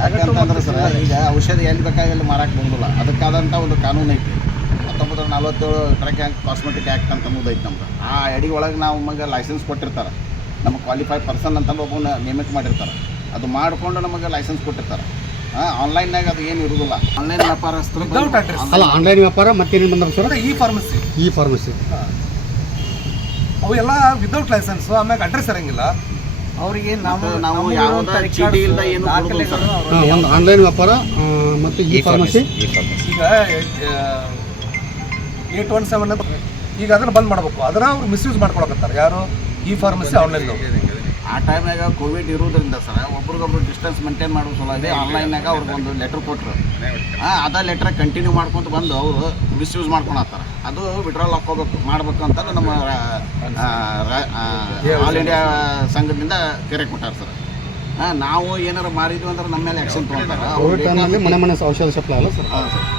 ಯಾಕಂತಂದ್ರೆ ಸರ್ ಈಗ ಔಷಧಿ ಎಲ್ಲಿ ಬೇಕಾಗೆಲ್ಲ ಮಾರಕ್ಕೆ ಬಂದಿಲ್ಲ. ಅದಕ್ಕಾದಂಥ ಒಂದು ಕಾನೂನು ಐತಿ. 1947 ಡ್ರಗ್ ಆ್ಯಂಡ್ ಕಾಸ್ಮೆಟಿಕ್ ಆ್ಯಕ್ಟ್ ಅಂತ ಅನ್ನೋದೈತೆ ನಮ್ಗೆ. ಆ ಅಡಿ ಒಳಗೆ ನಾವು ನಮಗೆ ಲೈಸೆನ್ಸ್ ಕೊಟ್ಟಿರ್ತಾರೆ. ನಮಗೆ ಕ್ವಾಲಿಫೈಡ್ ಪರ್ಸನ್ ಅಂತಂದು ಒಬ್ಬನ ನೇಮಕ ಮಾಡಿರ್ತಾರೆ. ಅದು ಮಾಡಿಕೊಂಡು ನಮಗೆ ಲೈಸೆನ್ಸ್ ಕೊಟ್ಟಿರ್ತಾರೆ. ಆನ್ಲೈನ್ನಾಗ ಅದು ಏನು ಇರೋದಿಲ್ಲ. ಆನ್ಲೈನ್ ವ್ಯಾಪಾರಸ್ಥರು ಅಲ್ಲ, ಆನ್ಲೈನ್ ವ್ಯಾಪಾರ ಮತ್ತೇನು ಬಂದ ಸರ್? ಈ ಫಾರ್ಮಸಿ ಅವು ಎಲ್ಲ ವಿದೌಟ್ ಲೈಸೆನ್ಸು. ಆಮ್ಯಾಗ ಅಡ್ರೆಸ್ ಇರಂಗಿಲ್ಲ ಅವರಿಗೆ. ನಾವು ಯಾವುದೇ ಚೀಟಿ ಇಲ್ಲದ ಏನು ಕೊಡೋದಿಲ್ಲ ಸರ್. ಒಂದು ಆನ್ಲೈನ್ ವ್ಯಾಪಾರ ಮತ್ತು ಈ ಫಾರ್ಮಸಿ. ಈಗ 817 ಈಗ ಅದನ್ನು ಬಂದ್ ಮಾಡಬೇಕು. ಅದನ್ನ ಅವ್ರು ಮಿಸ್ಯೂಸ್ ಮಾಡ್ಕೊಳಕತ್ತಾರೆ. ಯಾರು? ಈ ಫಾರ್ಮಸಿ ಆನ್ಲೈನ್. ಆ ಟೈಮ್ನಾಗ ಕೋವಿಡ್ ಇರೋದ್ರಿಂದ ಸರ್ ಒಬ್ರಿಗೊಬ್ರು ಡಿಸ್ಟೆನ್ಸ್ ಮೇಂಟೈನ್ ಮಾಡೋ ಸಲುವಾಗಿ ಆನ್ಲೈನ್ನಾಗ ಅವ್ರಿಗೆ ಒಂದು ಲೆಟ್ರ್ ಕೊಟ್ಟರು. ಅದೇ ಲೆಟ್ರ್ ಕಂಟಿನ್ಯೂ ಮಾಡ್ಕೊತ ಬಂದು ಅವರು ಮಿಸ್ಯೂಸ್ ಮಾಡ್ಕೊಳತ್ತಾರೆ. ಅದು ವಿಡ್ರಾಲ್ ಮಾಡ್ಬೇಕು ಅಂತ ನಮ್ಮ ಆಲ್ ಇಂಡಿಯಾ ಸಂಘದಿಂದ ಕರೆ ಕೊಟ್ಟಾರೆ ಸರ್. ನಾವು ಏನಾರು ಮಾರಿದ್ವಿ ಅಂದ್ರೆ ನಮ್ಮ ಮೇಲೆ ಆ್ಯಕ್ಷನ್ ತೊಗೊಳ್ತಾರೆ. ಕೋವಿಡ್ ಟೈಮಲ್ಲಿ ಮನೆ ಔಷಧ ಸಪ್ಲೈ ಅಲ್ಲ ಸರ್? ಹಾಂ ಸರ್.